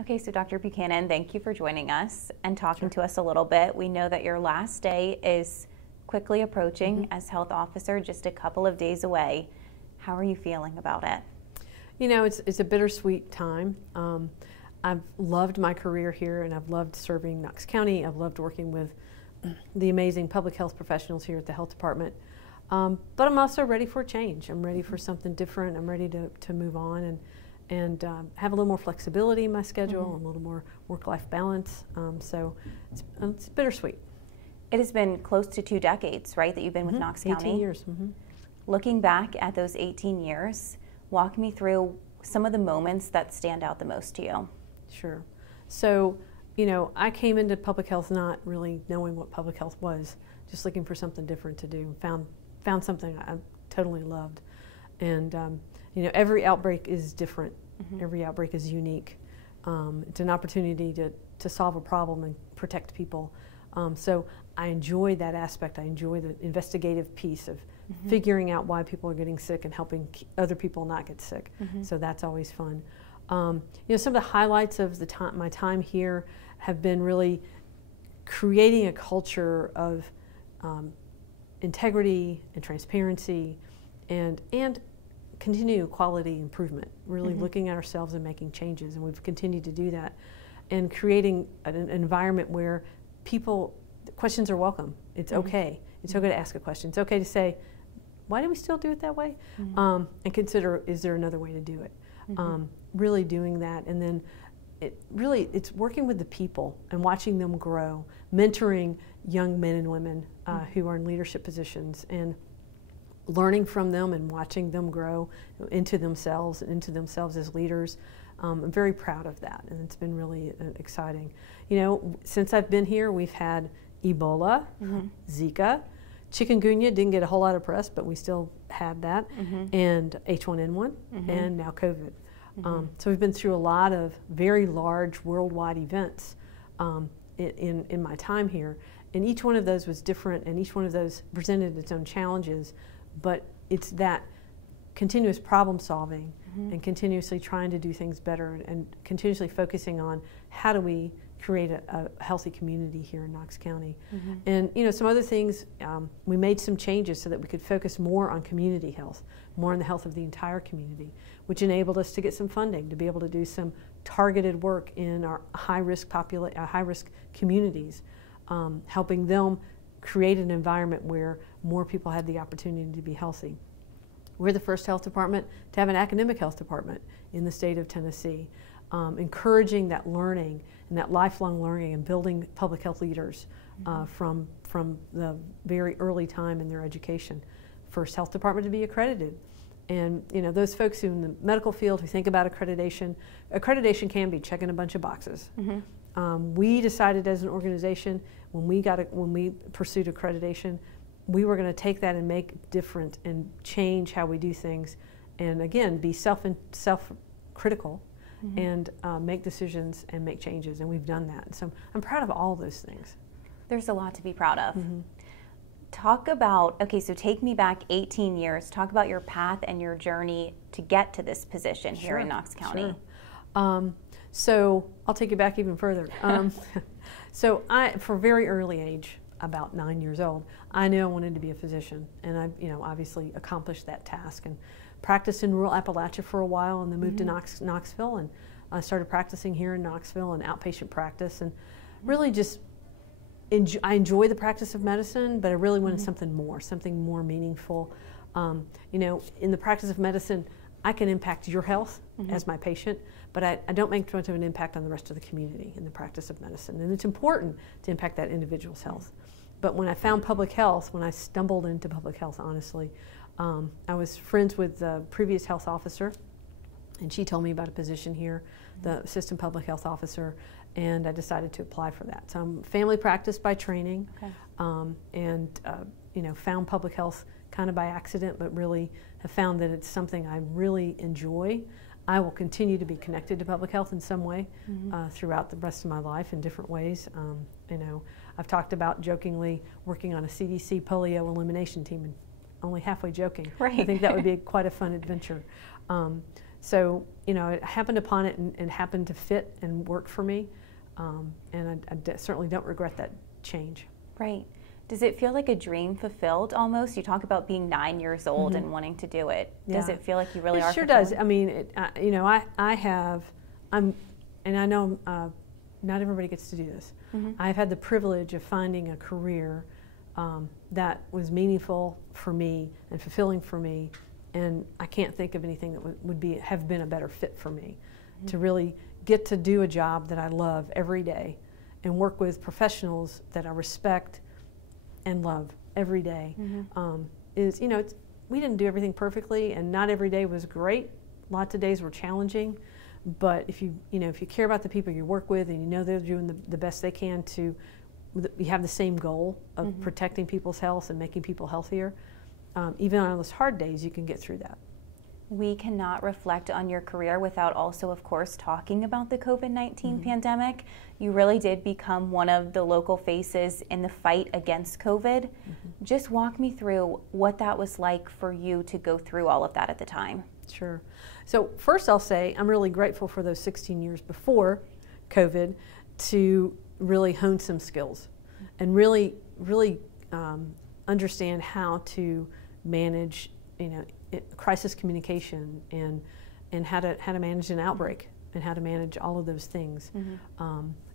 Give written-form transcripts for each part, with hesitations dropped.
Okay, so Dr. Buchanan, thank you for joining us and talking to us a little bit. We know that your last day is quickly approaching as health officer, just a couple of days away. How are you feeling about it? You know, it's a bittersweet time. I've loved my career here, and I've loved serving Knox County. I've loved working with the amazing public health professionals here at the health department. But I'm also ready for a change. I'm ready for something different. I'm ready to move on and have a little more flexibility in my schedule, a little more work-life balance. So it's bittersweet. It has been close to 2 decades, right, that you've been with Knox County? 18 years. Looking back at those 18 years, walk me through some of the moments that stand out the most to you. Sure. So, you know, I came into public health not really knowing what public health was, just looking for something different to do. Found something I totally loved. And, you know, every outbreak is different. Every outbreak is unique. It's an opportunity to solve a problem and protect people. So I enjoy that aspect. I enjoy the investigative piece of figuring out why people are getting sick and helping other people not get sick. So that's always fun. You know, some of the highlights of my time here have been really creating a culture of integrity and transparency and continue quality improvement, really looking at ourselves and making changes, and we've continued to do that, and creating an environment where questions are welcome. It's okay. It's okay to ask a question. It's okay to say, why do we still do it that way? And consider, is there another way to do it? Really doing that, and then it's working with the people and watching them grow, mentoring young men and women who are in leadership positions, and learning from them and watching them grow into themselves as leaders. I'm very proud of that, and it's been really exciting. You know, since I've been here, we've had Ebola, Zika, chikungunya didn't get a whole lot of press, but we still had that, and H1N1, and now COVID. So we've been through a lot of very large worldwide events in my time here, and each one of those was different, and each one of those presented its own challenges, but it's that continuous problem solving and continuously trying to do things better and continuously focusing on how do we create a healthy community here in Knox County. And you know, some other things, we made some changes so that we could focus more on community health, more on the health of the entire community, which enabled us to get some funding to be able to do some targeted work in our high-risk communities, helping them create an environment where more people had the opportunity to be healthy. We're the first health department to have an academic health department in the state of Tennessee, encouraging that learning and that lifelong learning and building public health leaders from the very early time in their education. First health department to be accredited. And you know, those folks who in the medical field who think about accreditation can be checking a bunch of boxes. We decided as an organization when we pursued accreditation, we were going to take that and make it different and change how we do things, and again be self-critical and make decisions and make changes, and we've done that. So I'm proud of all those things. There's a lot to be proud of. Talk about, okay, so take me back 18 years. Talk about your path and your journey to get to this position here in Knox County. So I'll take you back even further. So for a very early age, about 9 years old, I knew I wanted to be a physician, and I, you know, obviously accomplished that task and practiced in rural Appalachia for a while, and then moved to Knoxville, and I started practicing here in Knoxville in outpatient practice, and really just I enjoy the practice of medicine, but I really wanted something more meaningful. You know, in the practice of medicine, I can impact your health as my patient, but I don't make much of an impact on the rest of the community in the practice of medicine. And it's important to impact that individual's health. But when I found public health, when I stumbled into public health, honestly, I was friends with the previous health officer, and she told me about a position here, the assistant public health officer, and I decided to apply for that. So I'm family practice by training, and you know, found public health kind of by accident, but really have found that it's something I really enjoy. I will continue to be connected to public health in some way throughout the rest of my life in different ways. You know, I've talked about jokingly working on a CDC polio elimination team, and only halfway joking. I think that would be quite a fun adventure. So, you know, it happened upon it and happened to fit and work for me. And I certainly don't regret that change. Right. Does it feel like a dream fulfilled almost? You talk about being 9 years old and wanting to do it. Does it feel like you really are? It sure does. I mean, you know, and I know not everybody gets to do this. I've had the privilege of finding a career that was meaningful for me and fulfilling for me, and I can't think of anything that would have been a better fit for me to really get to do a job that I love every day and work with professionals that I respect and love every day. You know, we didn't do everything perfectly, and not every day was great. Lots of days were challenging, but if you care about the people you work with and you know they're doing the best they can to, you have the same goal of protecting people's health and making people healthier. Even on those hard days, you can get through that. We cannot reflect on your career without also, of course, talking about the COVID-19 pandemic. You really did become one of the local faces in the fight against COVID. Just walk me through what that was like for you to go through all of that at the time. Sure. So first I'll say I'm really grateful for those 16 years before COVID to really hone some skills and really understand how to manage, crisis communication and how to manage an outbreak and how to manage all of those things.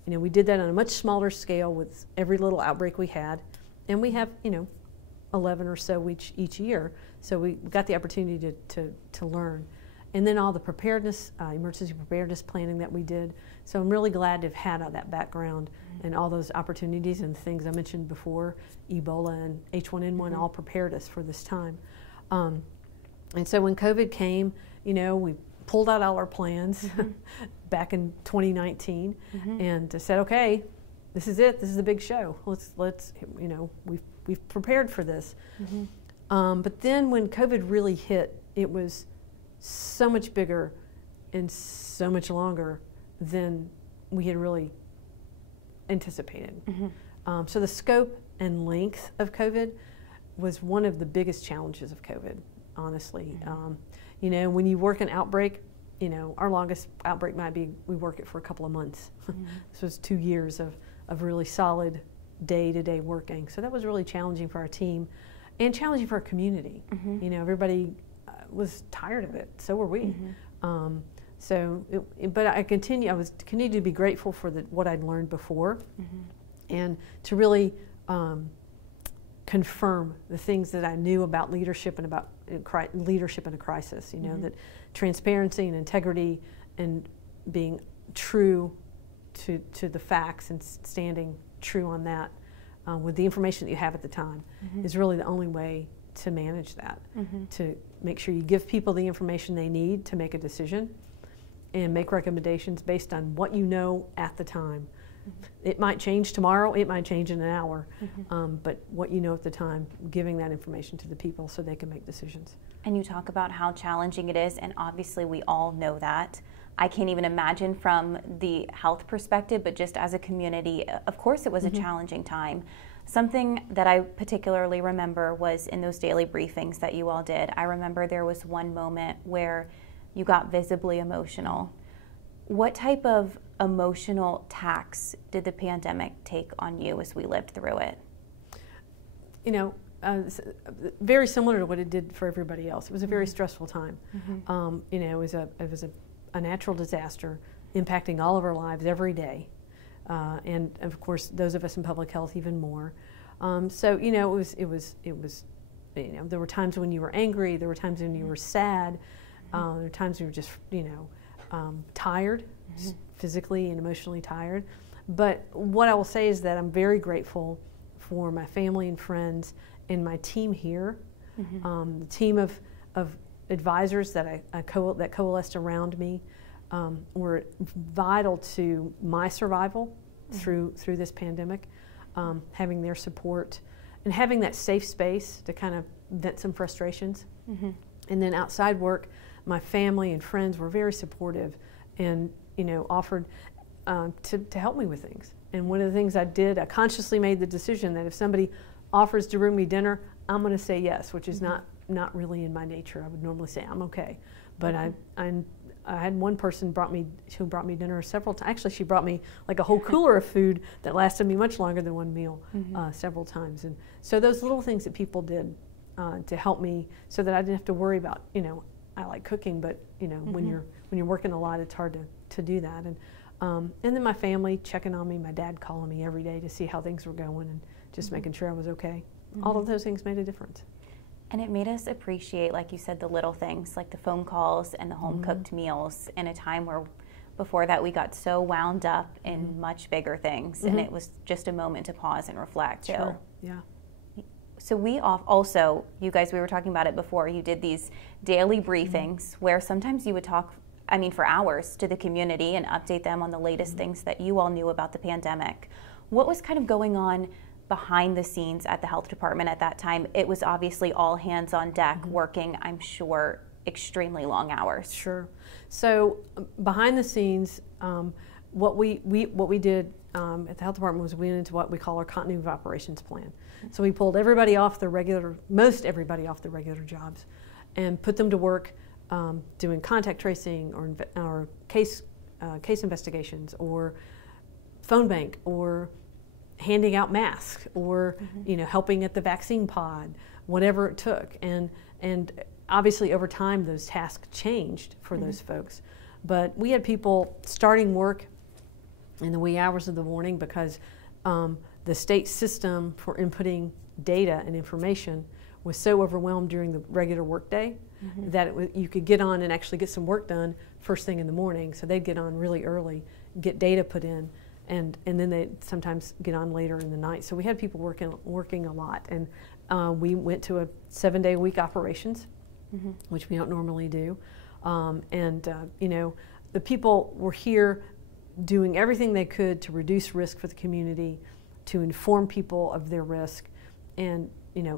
We did that on a much smaller scale with every little outbreak we had, and we have 11 or so each year, so we got the opportunity to learn. And then all the preparedness, emergency preparedness planning that we did. So I'm really glad to have had all that background and all those opportunities and things I mentioned before, Ebola and H1N1 all prepared us for this time. And so when COVID came, we pulled out all our plans back in 2019 and said, okay, this is it. This is the big show. Let's we've prepared for this. But then when COVID really hit, it was so much bigger and so much longer than we had really anticipated. So the scope and length of COVID was one of the biggest challenges of COVID, honestly. When you work an outbreak, our longest outbreak might be we work it for a couple of months. This was 2 years of really solid day-to-day working. So that was really challenging for our team and challenging for our community. Everybody was tired of it. So were we. But I continue to be grateful for what I'd learned before, and to really confirm the things that I knew about leadership and about leadership in a crisis. That transparency and integrity and being true to the facts and standing true on that with the information that you have at the time is really the only way to manage that, to make sure you give people the information they need to make a decision and make recommendations based on what you know at the time. It might change tomorrow, it might change in an hour, but what you know at the time, giving that information to the people so they can make decisions. And you talk about how challenging it is, and obviously we all know that. I can't even imagine from the health perspective, but just as a community, of course it was a challenging time. Something that I particularly remember was in those daily briefings that you all did. I remember there was one moment where you got visibly emotional. What type of emotional tax did the pandemic take on you as we lived through it? Very similar to what it did for everybody else. It was a very stressful time. It was a natural disaster impacting all of our lives every day. And of course, those of us in public health even more. There were times when you were angry, there were times when you were sad, there were times when you were just, tired, physically and emotionally tired. But what I will say is that I'm very grateful for my family and friends and my team here, the team of advisors that that coalesced around me. Were vital to my survival through this pandemic, having their support and having that safe space to kind of vent some frustrations. And then outside work, my family and friends were very supportive and offered to help me with things. And one of the things I did, I consciously made the decision that if somebody offers to bring me dinner, I'm going to say yes, which is not really in my nature. I would normally say I'm okay. But I had one person who brought me dinner several times. Actually, she brought me like a whole cooler of food that lasted me much longer than one meal several times. And so those little things that people did to help me so that I didn't have to worry about, I like cooking, but when you're working a lot, it's hard to do that. And then my family checking on me, my dad calling me every day to see how things were going and just making sure I was okay. All of those things made a difference. And it made us appreciate, like you said, the little things, like the phone calls and the home-cooked meals in a time where before that we got so wound up in much bigger things, and it was just a moment to pause and reflect. Sure, yeah. So we also, you guys, we were talking about it before, you did these daily briefings where sometimes you would talk, for hours to the community and update them on the latest things that you all knew about the pandemic. What was kind of going on behind the scenes at the health department at that time? It was obviously all hands on deck working, I'm sure, extremely long hours. Sure. So behind the scenes, what we did at the health department was we went into what we call our continuity of operations plan. So we pulled everybody off most everybody off the regular jobs and put them to work doing contact tracing or case investigations or phone bank or handing out masks or helping at the vaccine pod, whatever it took. And obviously over time those tasks changed for those folks. But we had people starting work in the wee hours of the morning because the state system for inputting data and information was so overwhelmed during the regular workday that you could get on and actually get some work done first thing in the morning. So they'd get on really early, get data put in, and then they sometimes get on later in the night. So we had people working a lot, and we went to a 7-day-a-week operations, which we don't normally do. The people were here doing everything they could to reduce risk for the community, to inform people of their risk, and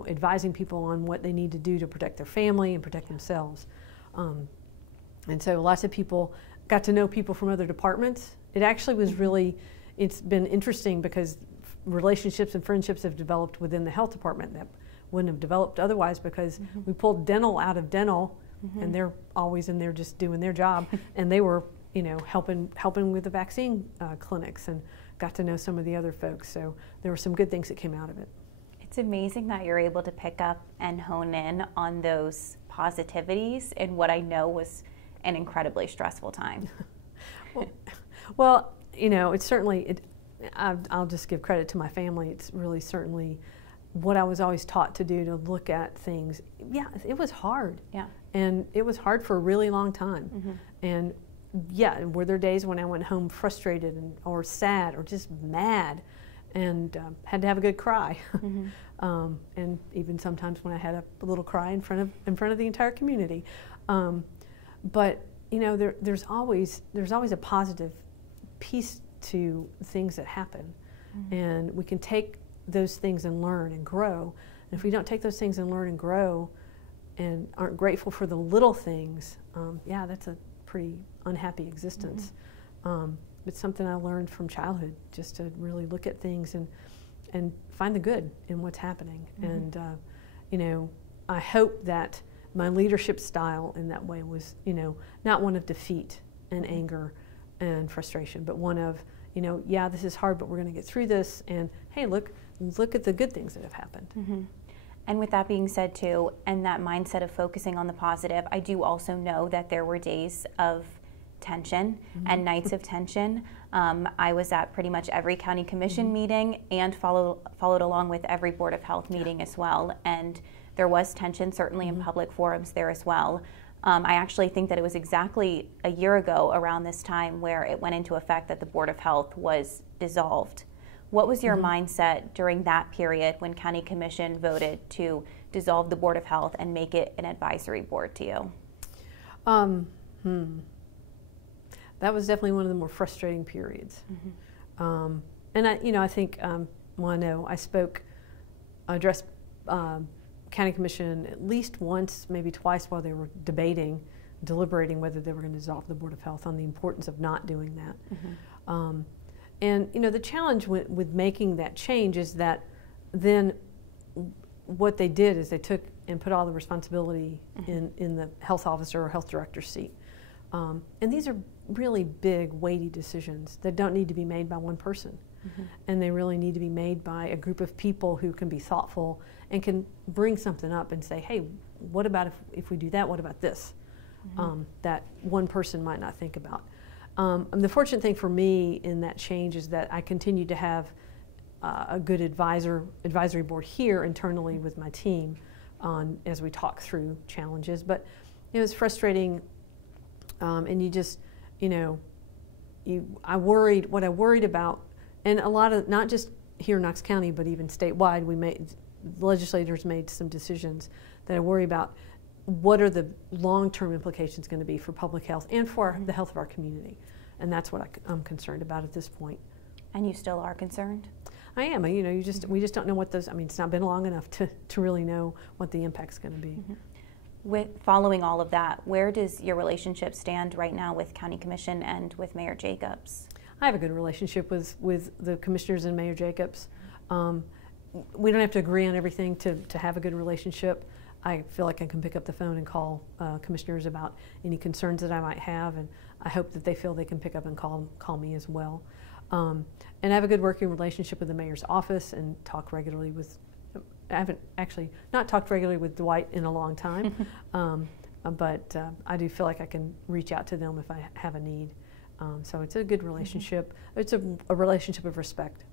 advising people on what they need to do to protect their family and protect themselves. And so lots of people got to know people from other departments. It actually was it's been interesting because relationships and friendships have developed within the health department that wouldn't have developed otherwise, because we pulled dental out of dental and they're always in there just doing their job, and they were helping with the vaccine clinics, and got to know some of the other folks. So there were some good things that came out of it. It's amazing that you're able to pick up and hone in on those positivities in what I know was an incredibly stressful time. Well, it's certainly, I'll just give credit to my family. It's really certainly what I was always taught to do, to look at things. Yeah, it was hard. Yeah. And it was hard for a really long time. And yeah, were there days when I went home frustrated or sad or just mad, and had to have a good cry. And even sometimes when I had a little cry in front of the entire community. But there's always a positive piece to things that happen, and we can take those things and learn and grow. And if we don't take those things and learn and grow, and aren't grateful for the little things, that's a pretty unhappy existence. It's something I learned from childhood, just to really look at things and find the good in what's happening. And I hope that my leadership style in that way was, not one of defeat and anger and frustration, but one of, this is hard, but we're going to get through this, and hey, look at the good things that have happened. And with that being said too, and that mindset of focusing on the positive, I do also know that there were days of tension and nights of tension. I was at pretty much every county commission meeting and followed along with every Board of Health meeting as well. And there was tension certainly in public forums there as well. I actually think that it was exactly a year ago around this time where it went into effect that the Board of Health was dissolved. What was your mindset during that period when County Commission voted to dissolve the Board of Health and make it an advisory board to you? That was definitely one of the more frustrating periods. And I think, I addressed County Commission at least once, maybe twice, while they were deliberating whether they were going to dissolve the Board of Health, on the importance of not doing that. And the challenge with making that change is that then what they did is they took and put all the responsibility in the health officer or health director's seat. And these are really big, weighty decisions that don't need to be made by one person. And they really need to be made by a group of people who can be thoughtful and can bring something up and say, hey, what about if we do that? What about this? That one person might not think about. The fortunate thing for me in that change is that I continue to have a good advisory board here internally with my team as we talk through challenges. But it was frustrating, and you just, what I worried about, and a lot of, not just here in Knox County, but even statewide, legislators made some decisions that I worry about. What are the long-term implications going to be for public health and for the health of our community? And that's what I'm concerned about at this point. And you still are concerned? I am. We just don't know what those, it's not been long enough to really know what the impact's going to be. With following all of that, where does your relationship stand right now with County Commission and with Mayor Jacobs? I have a good relationship with the commissioners and Mayor Jacobs. We don't have to agree on everything to have a good relationship. I feel like I can pick up the phone and call commissioners about any concerns that I might have, and I hope that they feel they can pick up and call me as well. And I have a good working relationship with the mayor's office and talk regularly with, I haven't actually not talked regularly with Dwight in a long time, but I do feel like I can reach out to them if I have a need. So it's a good relationship. It's a relationship of respect.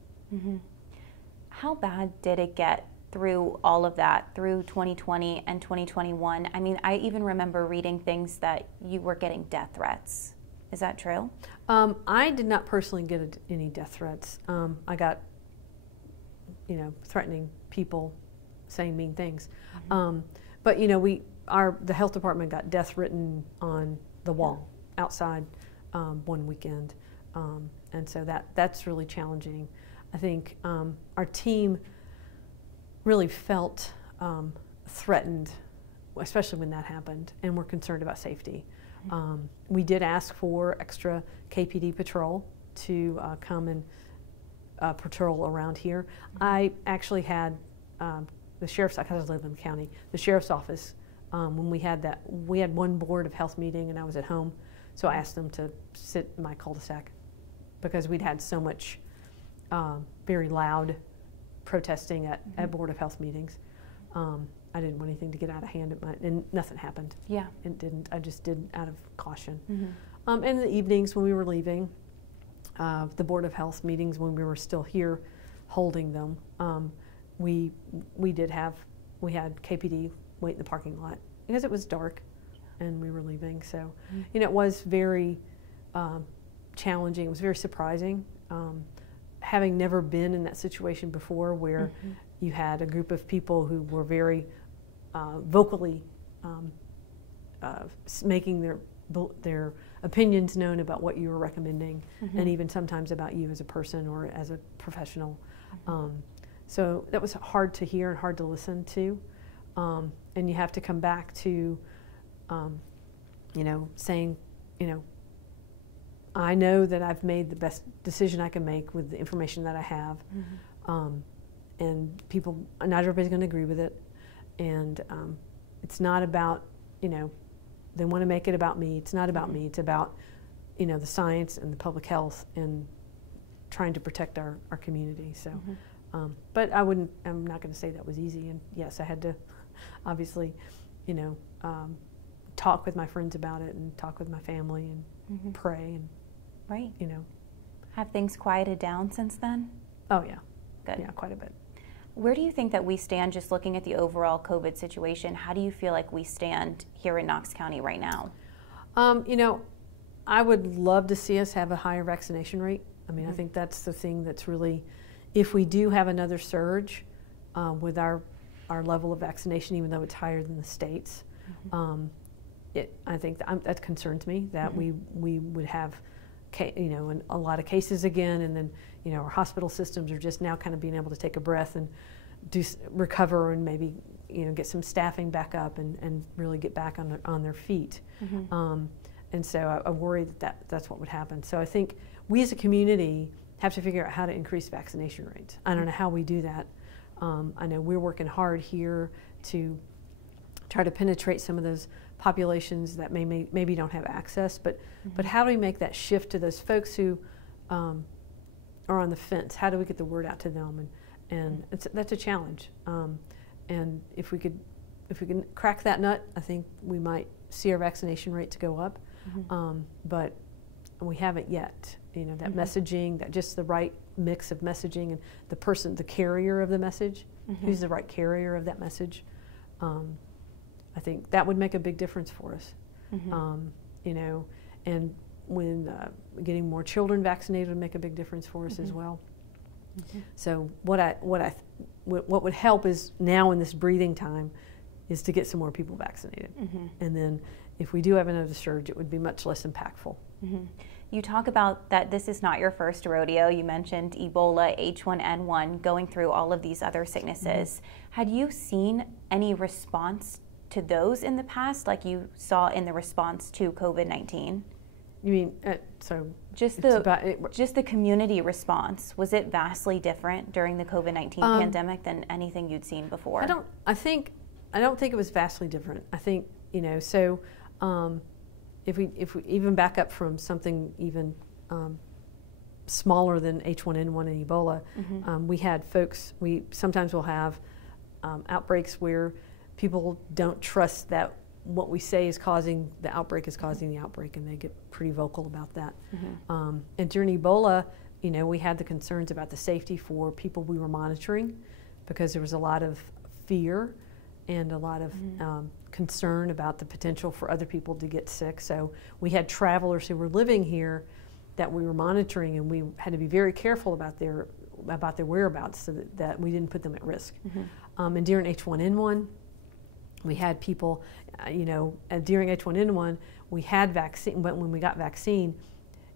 How bad did it get through all of that, through 2020 and 2021? I even remember reading things that you were getting death threats. Is that true? I did not personally get any death threats. I got, threatening people saying mean things. But the health department got death written on the wall outside one weekend, and so that's really challenging. I think our team really felt threatened, especially when that happened, and we're concerned about safety. We did ask for extra KPD patrol to come and patrol around here. I actually had the sheriff's, because I live in the county, the sheriff's office, when we had one board of health meeting and I was at home, so I asked them to sit in my cul-de-sac because we'd had so much very loud protesting at Board of Health meetings. I didn't want anything to get out of hand, and nothing happened. Yeah. It didn't. I just did out of caution. And in the evenings when we were leaving, the Board of Health meetings when we were still here holding them, we had KPD wait in the parking lot because it was dark and we were leaving. So, it was very challenging. It was very surprising. Having never been in that situation before where you had a group of people who were very vocally making their opinions known about what you were recommending, and even sometimes about you as a person or as a professional. So that was hard to hear and hard to listen to. And you have to come back to, saying, I know that I've made the best decision I can make with the information that I have. And not everybody's going to agree with it. And it's not about, they want to make it about me. It's not about me. It's about, the science and the public health and trying to protect our community. So, but I'm not going to say that was easy. And yes, I had to obviously, talk with my friends about it and talk with my family and pray and, right. Have things quieted down since then? Oh yeah. Good. Yeah, quite a bit. Where do you think that we stand just looking at the overall COVID situation? How do you feel like we stand here in Knox County right now? I would love to see us have a higher vaccination rate. I think that's the thing that's really, if we do have another surge with our level of vaccination, even though it's higher than the states, I think that concerns me, that we would have a lot of cases again, and then our hospital systems are just now kind of being able to take a breath and recover and maybe get some staffing back up and really get back on their feet. And so I worry that's what would happen. So I think we as a community have to figure out how to increase vaccination rates. I don't know how we do that. I know we're working hard here to try to penetrate some of those populations that maybe don't have access, but how do we make that shift to those folks who are on the fence? How do we get the word out to them? And that's a challenge. And if we can crack that nut, I think we might see our vaccination rates go up. But we haven't yet. You know, that messaging, that just the right mix of messaging, and the carrier of the message, who's the right carrier of that message. I think that would make a big difference for us. You know, and when getting more children vaccinated would make a big difference for us as well. So what would help is now in this breathing time is to get some more people vaccinated. And then if we do have another surge, it would be much less impactful. You talk about that this is not your first rodeo. You mentioned Ebola, H1N1, going through all of these other sicknesses. Had you seen any response to those in the past, like you saw in the response to COVID-19? You mean, so just the community response, was it vastly different during the COVID-19 pandemic than anything you'd seen before? I don't think it was vastly different. I think, you know, so if we even back up from something even smaller than H1N1 and Ebola, we had folks, we sometimes will have outbreaks where people don't trust that what we say is causing the outbreak is causing the outbreak, and they get pretty vocal about that. And during Ebola, you know, we had the concerns about the safety for people we were monitoring, because there was a lot of fear and a lot of concern about the potential for other people to get sick. So we had travelers who were living here that we were monitoring, and we had to be very careful about their whereabouts so that we didn't put them at risk. And during H1N1, we had people, you know, during H1N1, we had vaccine, but when we got vaccine,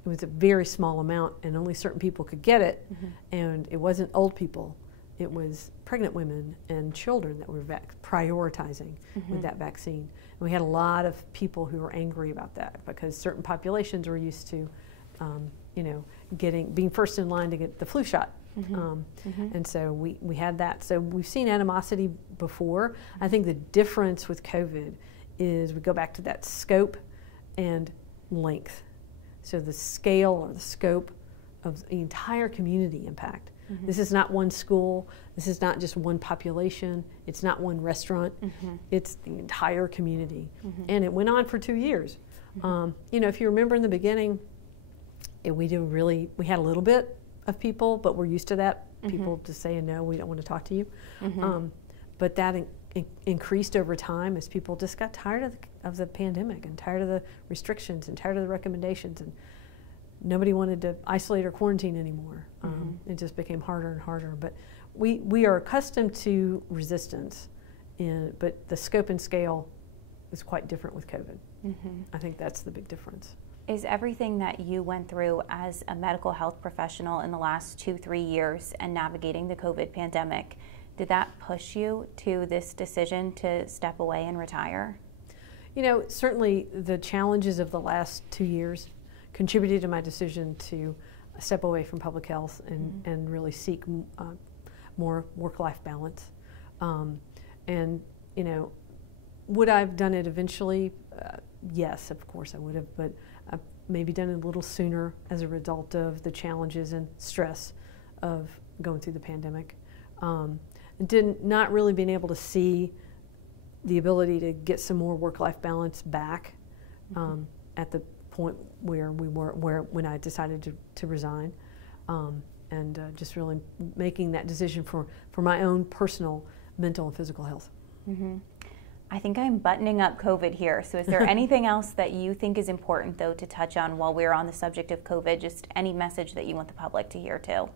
it was a very small amount, and only certain people could get it, and it wasn't old people. It was pregnant women and children that were prioritizing with that vaccine. And we had a lot of people who were angry about that, because certain populations were used to, you know, being first in line to get the flu shot. And so we had that. So we've seen animosity before. I think the difference with COVID is we go back to that scope and length. So the scale or the scope of the entire community impact. This is not one school. This is not just one population. It's not one restaurant. It's the entire community. And it went on for 2 years. You know, if you remember in the beginning, we had a little bit of people, but we're used to that. People just saying, no, we don't want to talk to you. But that increased over time as people just got tired of the pandemic, and tired of the restrictions, and tired of the recommendations, and nobody wanted to isolate or quarantine anymore. It just became harder and harder. But we are accustomed to resistance, but the scope and scale is quite different with COVID. I think that's the big difference. Is everything that you went through as a medical health professional in the last 2-3 years and navigating the COVID pandemic, did that push you to this decision to step away and retire? You know, certainly the challenges of the last 2 years contributed to my decision to step away from public health and really seek more work-life balance. And, you know, would I have done it eventually? Yes, of course I would have, but I've maybe done it a little sooner as a result of the challenges and stress of going through the pandemic. Not really being able to see the ability to get some more work-life balance back at the point where we were, when I decided to resign, and just really making that decision for my own personal mental and physical health. I think I'm buttoning up COVID here. So is there anything else that you think is important, though, to touch on while we're on the subject of COVID? Just any message that you want the public to hear, too?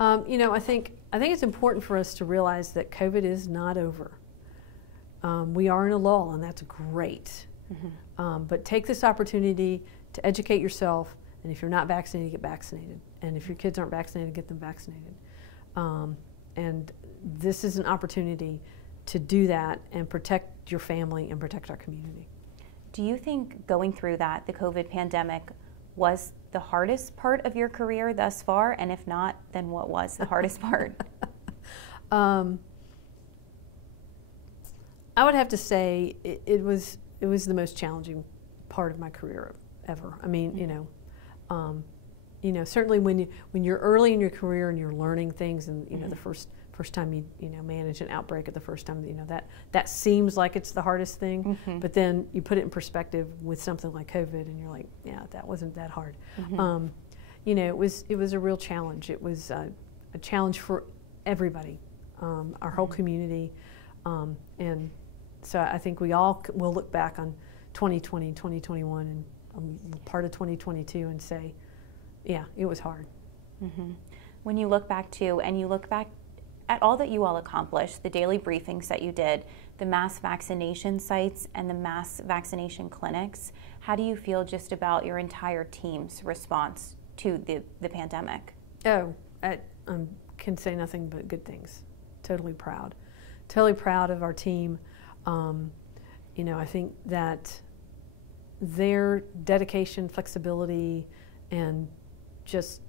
You know, I think it's important for us to realize that COVID is not over. We are in a lull, and that's great. But take this opportunity to educate yourself, and if you're not vaccinated, get vaccinated. And if your kids aren't vaccinated, get them vaccinated. And this is an opportunity to do that and protect your family and protect our community. Do you think going through that, the COVID pandemic, was the hardest part of your career thus far? And if not, then what was the hardest part? I would have to say it was the most challenging part of my career ever. I mean, certainly when you're early in your career and you're learning things, and the first time you manage an outbreak, at the first time that seems like it's the hardest thing. But then you put it in perspective with something like COVID, and you're like, yeah, that wasn't that hard. It was a real challenge. It was a challenge for everybody, our whole community, and so I think we all will look back on 2020, 2021, and part of 2022 and say, yeah, it was hard. When you look back at all that you all accomplished, the daily briefings that you did, the mass vaccination sites and the mass vaccination clinics, how do you feel just about your entire team's response to the pandemic? Oh, I can say nothing but good things. Totally proud of our team. I think that their dedication, flexibility, and just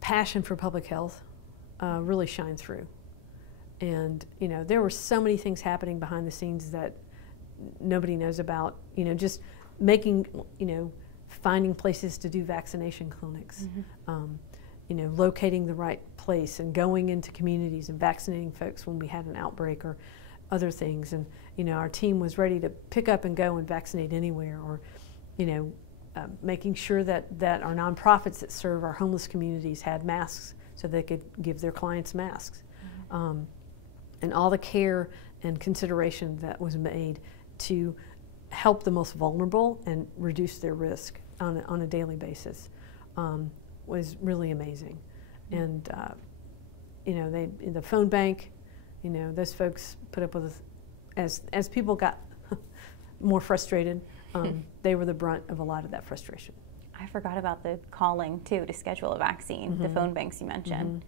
passion for public health really shine through. And there were so many things happening behind the scenes that nobody knows about. Just making, finding places to do vaccination clinics, locating the right place and going into communities and vaccinating folks when we had an outbreak or other things. And our team was ready to pick up and go and vaccinate anywhere, or making sure that our nonprofits that serve our homeless communities had masks so they could give their clients masks. And all the care and consideration that was made to help the most vulnerable and reduce their risk on a daily basis was really amazing. And in the phone bank, those folks put up with us as people got more frustrated. They were the brunt of a lot of that frustration. I forgot about the calling too to schedule a vaccine, the phone banks you mentioned.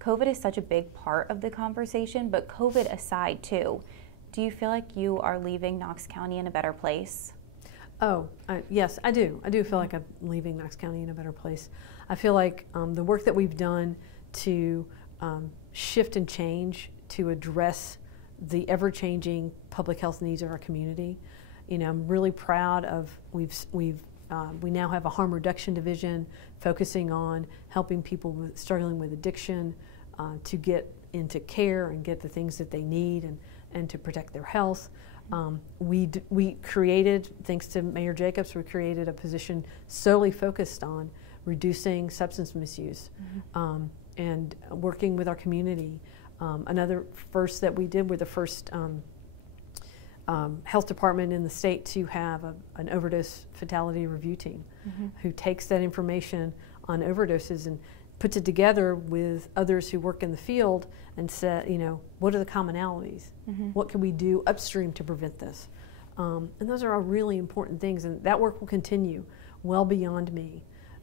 COVID is such a big part of the conversation, but COVID aside too, do you feel like you are leaving Knox County in a better place? Oh, yes, I do. I do feel like I'm leaving Knox County in a better place. I feel like the work that we've done to shift and change to address the ever-changing public health needs of our community. I'm really proud of we now have a harm reduction division focusing on helping people struggling with addiction to get into care and get the things that they need and to protect their health. We created, thanks to Mayor Jacobs, we created a position solely focused on reducing substance misuse and working with our community. Another first that we did, we're the first health department in the state to have an overdose fatality review team who takes that information on overdoses and puts it together with others who work in the field and said, what are the commonalities? What can we do upstream to prevent this? And those are all really important things, and that work will continue well beyond me.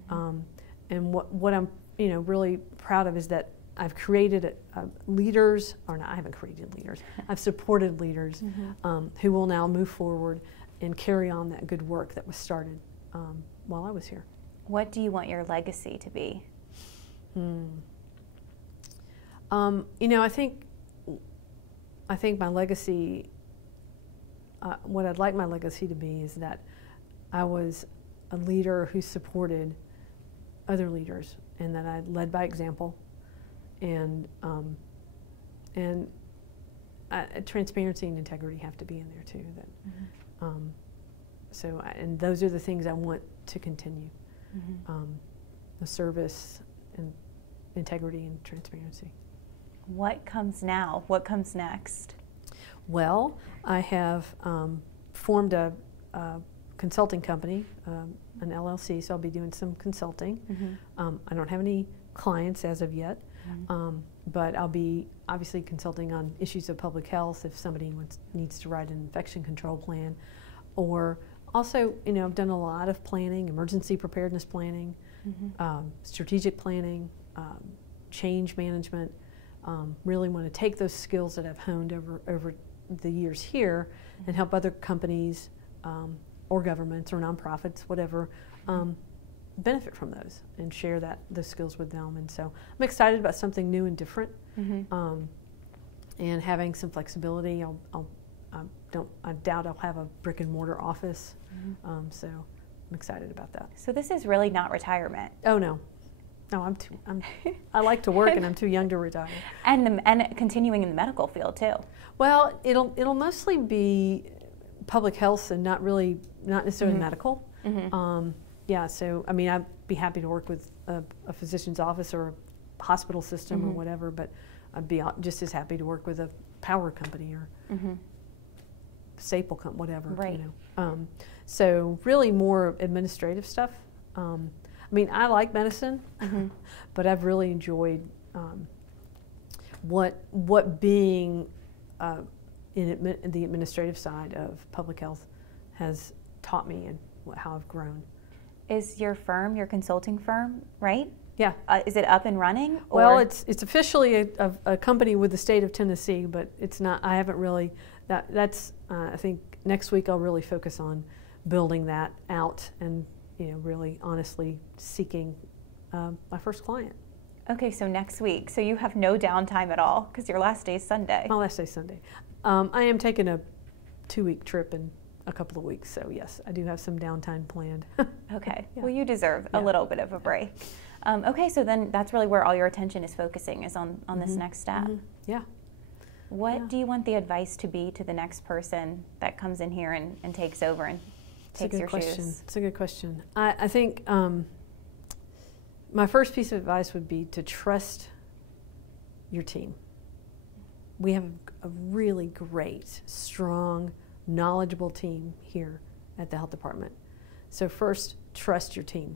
And what I'm really proud of is that I've created leaders, or not, I haven't created leaders, I've supported leaders who will now move forward and carry on that good work that was started while I was here. What do you want your legacy to be? I think my legacy, what I'd like my legacy to be is that I was a leader who supported other leaders and that I led by example. And transparency and integrity have to be in there too. And those are the things I want to continue. The service and integrity and transparency. What comes now? What comes next? Well, I have formed a consulting company, an LLC, so I'll be doing some consulting. I don't have any clients as of yet. But I'll be obviously consulting on issues of public health if somebody needs to write an infection control plan. Or also, I've done a lot of planning, emergency preparedness planning, strategic planning, change management. Really want to take those skills that I've honed over the years here and help other companies or governments or nonprofits, whatever, benefit from those and share those skills with them. And so I'm excited about something new and different. and having some flexibility. I doubt I'll have a brick and mortar office, so I'm excited about that. So this is really not retirement. Oh no, I like to work, and I'm too young to retire. And continuing in the medical field too. Well, it'll mostly be public health and not necessarily medical. Yeah, so I mean, I'd be happy to work with a physician's office or a hospital system or whatever, but I'd be just as happy to work with a power company or staple company, whatever. Right. You know. So really more administrative stuff. I mean, I like medicine, but I've really enjoyed what being in the administrative side of public health has taught me and how I've grown. Is your firm, your consulting firm, right? Yeah. Is it up and running? Or? Well, it's officially a company with the state of Tennessee, but it's not. I haven't really. That's. I think next week I'll really focus on building that out and really honestly seeking my first client. Okay, so next week. So you have no downtime at all because your last day is Sunday. My last day is Sunday. I am taking a 2-week trip in a couple of weeks, so yes, I do have some downtime planned. Okay. Yeah. Well, you deserve a little bit of a break. Okay, so then that's really where all your attention is focusing, is on this next step. Yeah. What do you want the advice to be to the next person that comes in here and takes over and takes your shoes? It's a good question. I think my first piece of advice would be to trust your team. We have a really great, strong, knowledgeable team here at the health department. So first, trust your team.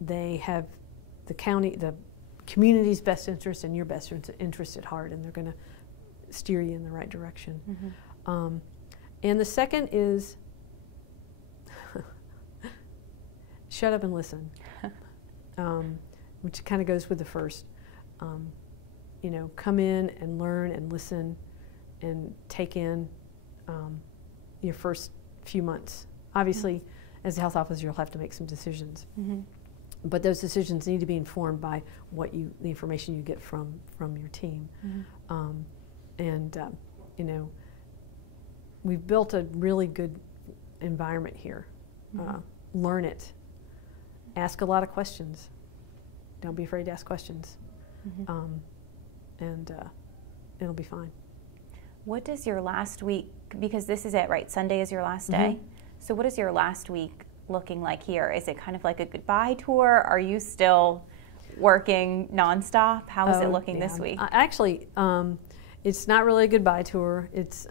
They have the community's best interest and your best interest at heart, and they're going to steer you in the right direction. And the second is shut up and listen, which kind of goes with the first. Come in and learn and listen and take in your first few months. Obviously, as a health officer, you'll have to make some decisions. But those decisions need to be informed by the information you get from your team. We've built a really good environment here. Learn it. Ask a lot of questions. Don't be afraid to ask questions. And it'll be fine. What does your last week, because this is it, right? Sunday is your last day. So what is your last week looking like here? Is it kind of like a goodbye tour? Are you still working nonstop? How is it looking this week? Actually, it's not really a goodbye tour. It's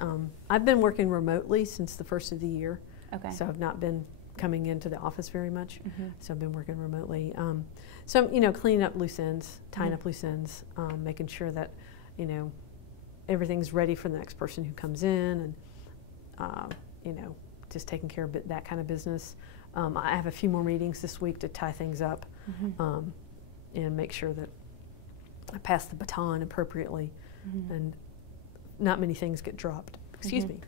I've been working remotely since the first of the year. Okay. So I've not been coming into the office very much. So I've been working remotely. So cleaning up loose ends, tying up loose ends, making sure that everything's ready for the next person who comes in, and just taking care of that kind of business. I have a few more meetings this week to tie things up and make sure that I pass the baton appropriately and not many things get dropped. Excuse me,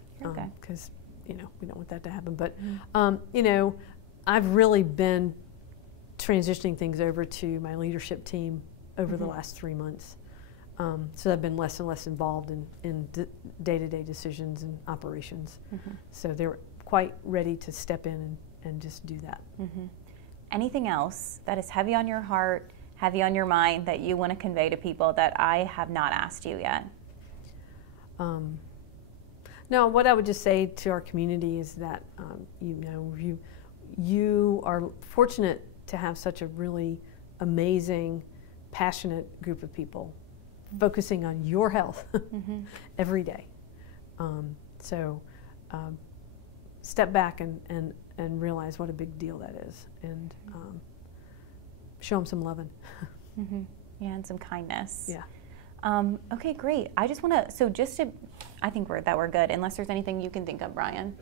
because we don't want that to happen. But I've really been transitioning things over to my leadership team over the last 3 months. So I've been less and less involved in day-to-day decisions and operations. So they're quite ready to step in and just do that. Anything else that is heavy on your heart, heavy on your mind, that you want to convey to people that I have not asked you yet? No, what I would just say to our community is that you are fortunate to have such a really amazing, passionate group of people focusing on your health every day. So step back and realize what a big deal that is, and show them some loving. Yeah, and some kindness. Yeah. Okay, great. I just want to, I think we're good, unless there's anything you can think of, Brian.